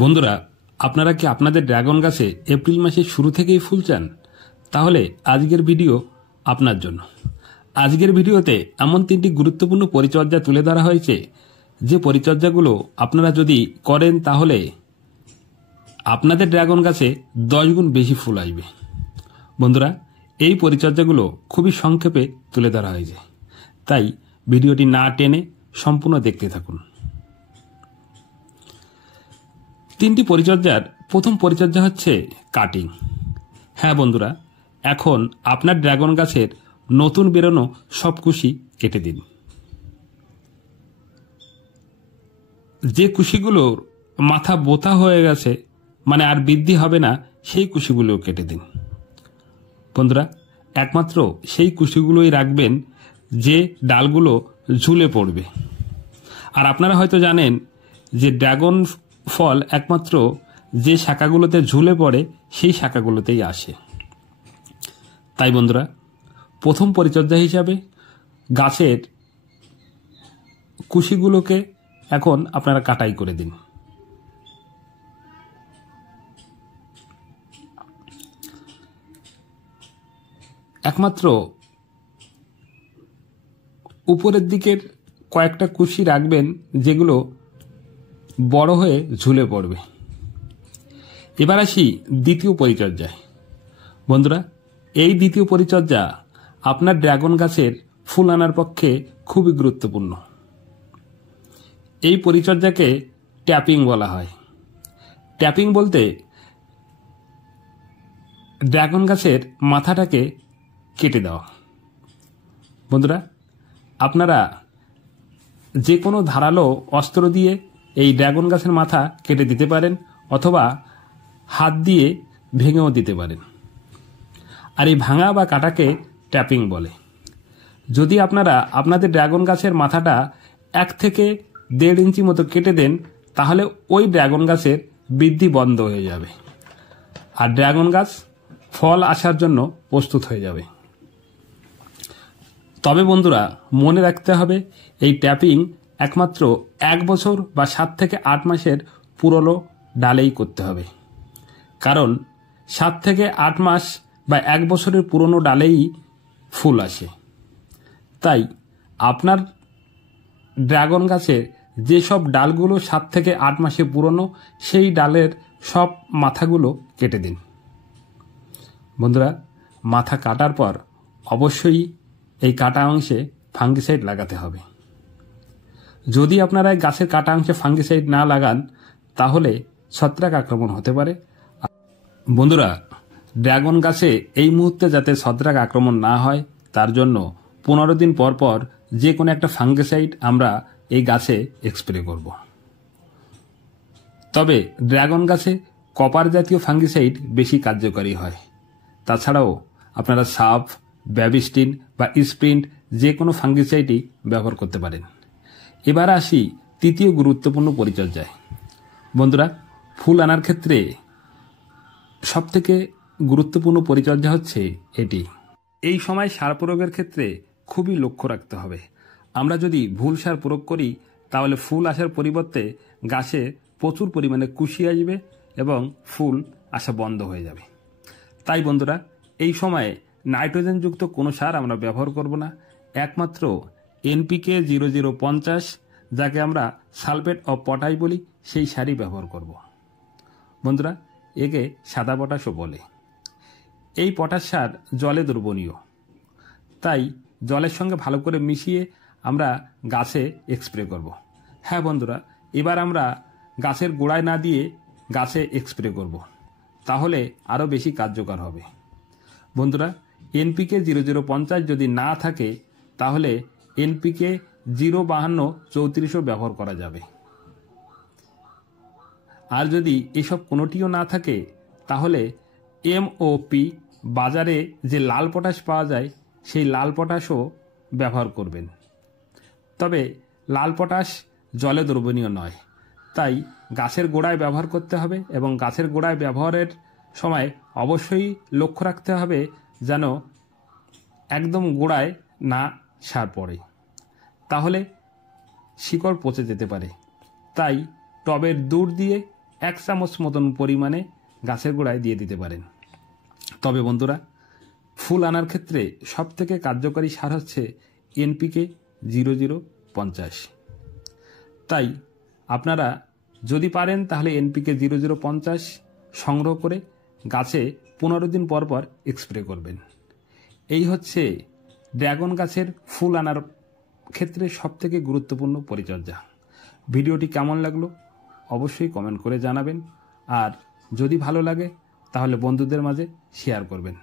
বন্ধুরা, আপনারা কি আপনাদের ড্রাগন গাছে এপ্রিল মাসের শুরু থেকেই ফুল চান? তাহলে আজকের ভিডিও আপনার জন্য। আজকের ভিডিওতে এমন 3টি গুরুত্বপূর্ণ পরিচর্যা তুলে ধরা হয়েছে, যে পরিচর্যাগুলো আপনারা যদি করেন তাহলে আপনাদের ড্রাগন গাছে 10 গুণ বেশি ফুল আসবে। বন্ধুরা, এই পরিচর্যাগুলো খুবই সংক্ষেপে তুলে ধরা হয়েছে, তাই ভিডিওটি না টেনে সম্পূর্ণ দেখতে থাকুন। 3টি পরিচর্যার প্রথম পরিচর্যা হচ্ছে কাটিং। হ্যাঁ বন্ধুরা, এখন আপনার ড্রাগন গাছের নতুন বেরোনো সব কুশি কেটে দিন। যে কুশিগুলোর মাথা বোতা হয়ে গেছে, মানে আর বৃদ্ধি হবে না, সেই কুশিগুলোও কেটে দিন। বন্ধুরা, একমাত্র সেই কুশিগুলোই রাখবেন যে ডালগুলো ঝুলে পড়বে। আর আপনারা হয়তো জানেন যে ড্রাগন ফল একমাত্র যে শাখাগুলোতে ঝুলে পড়ে সেই শাখাগুলোতেই আসে। তাই বন্ধুরা, প্রথম পরিচর্যা হিসাবে গাছের কুশিগুলোকে এখন আপনারা কাটাই করে দিন। একমাত্র উপরের দিকের কয়েকটা কুশি রাখবেন যেগুলো বড় হয়ে ঝুলে পড়বে। এবার আসি দ্বিতীয় পরিচর্যায়। বন্ধুরা, এই দ্বিতীয় পরিচর্যা আপনার ড্রাগন গাছের ফুল আনার পক্ষে খুবই গুরুত্বপূর্ণ। এই পরিচর্যাকে ট্যাপিং বলা হয়। ট্যাপিং বলতে ড্রাগন গাছের মাথাটাকে কেটে দেওয়া। বন্ধুরা, আপনারা যে কোনো ধারালো অস্ত্র দিয়ে এই ড্রাগন গাছের মাথা কেটে দিতে পারেন, অথবা হাত দিয়ে ভেঙেও দিতে পারেন। আর এই ভাঙা বা কাটাকে ট্যাপিং বলে। যদি আপনারা আপনাদের ড্রাগন গাছের মাথাটা 1 থেকে 1.5 ইঞ্চি মতো কেটে দেন, তাহলে ওই ড্রাগন গাছের বৃদ্ধি বন্ধ হয়ে যাবে আর ড্রাগন গাছ ফল আসার জন্য প্রস্তুত হয়ে যাবে। তবে বন্ধুরা, মনে রাখতে হবে এই ট্যাপিং একমাত্র 1 বছর বা 7 থেকে 8 মাসের পুরনো ডালেই করতে হবে। কারণ 7 থেকে 8 মাস বা 1 বছরের পুরনো ডালেই ফুল আসে। তাই আপনার ড্রাগন গাছে যেসব ডালগুলো 7 থেকে 8 মাসে পুরনো, সেই ডালের সব মাথাগুলো কেটে দিন। বন্ধুরা, মাথা কাটার পর অবশ্যই এই কাটা অংশে ফাঙ্গিসাইড লাগাতে হবে। যদি আপনারা গাছের কাটা অংশে ফাঙ্গিসাইড না লাগান, তাহলে ছত্রাক আক্রমণ হতে পারে। বন্ধুরা, ড্রাগন গাছে এই মুহূর্তে যাতে ছত্রাক আক্রমণ না হয়, তার জন্য 15 দিন পর পর যে কোনো একটা ফাঙ্গিসাইড আমরা এই গাছে স্প্রে করব। তবে ড্রাগন গাছে কপার জাতীয় ফাঙ্গিসাইড বেশি কার্যকরী হয়। তাছাড়াও আপনারা সাফ, ব্যাবিস্টিন বা স্প্রিন্ট যে কোনো ফাঙ্গিসাইডই ব্যবহার করতে পারেন। এবার আসি তৃতীয় গুরুত্বপূর্ণ পরিচর্যায়। বন্ধুরা, ফুল আনার ক্ষেত্রে সবথেকে গুরুত্বপূর্ণ পরিচর্যা হচ্ছে এটি। এই সময় সার প্রয়োগের ক্ষেত্রে খুবই লক্ষ্য রাখতে হবে। আমরা যদি ভুল সার প্রয়োগ করি, তাহলে ফুল আসার পরিবর্তে গাছে প্রচুর পরিমাণে কুশি আসবে এবং ফুল আসা বন্ধ হয়ে যাবে। তাই বন্ধুরা, এই সময়ে নাইট্রোজেনযুক্ত কোনো সার আমরা ব্যবহার করব না। একমাত্র NPK 0050, যাকে আমরা সালফেট অফ পটাশ বলি, সেই সারই ব্যবহার করব। বন্ধুরা, একে সাদা পটাশও বলে। এই পটাশ সার জলে দ্রবণীয়, তাই জলের সঙ্গে ভালো করে মিশিয়ে আমরা গাছে স্প্রে করব। হ্যাঁ বন্ধুরা, এবার আমরা গাছের গোড়ায় না দিয়ে গাছে স্প্রে করব, তাহলে আরও বেশি কার্যকর হবে। বন্ধুরা, NPK 0050 যদি না থাকে, তাহলে NPK 05234ও ব্যবহার করা যাবে। আর যদি এসব কোনোটিও না থাকে, তাহলে MOP বাজারে যে লাল পটাশ পাওয়া যায়, সেই লাল পটাশও ব্যবহার করবেন। তবে লাল পটাশ জলে দ্রবণীয় নয়, তাই গাছের গোড়ায় ব্যবহার করতে হবে। এবং গাছের গোড়ায় ব্যবহারের সময় অবশ্যই লক্ষ্য রাখতে হবে যেন একদম গোড়ায় না সার পড়ে, তাহলে শিকড় পচে যেতে পারে। তাই টবের দূর দিয়ে 1 চামচ মতন পরিমাণে গাছের গোড়ায় দিয়ে দিতে পারেন। তবে বন্ধুরা, ফুল আনার ক্ষেত্রে সবথেকে কার্যকরী সার হচ্ছে NPK 0050। তাই আপনারা যদি পারেন তাহলে NPK 0050 সংগ্রহ করে গাছে 15 দিন পর পর স্প্রে করবেন। এই হচ্ছে ড্রাগন গাছের ফুল আনার ক্ষেত্রে সবথেকে গুরুত্বপূর্ণ পরিচর্যা। ভিডিওটি কেমন লাগলো অবশ্যই কমেন্ট করে জানাবেন, আর যদি ভালো লাগে তাহলে বন্ধুদের মাঝে শেয়ার করবেন।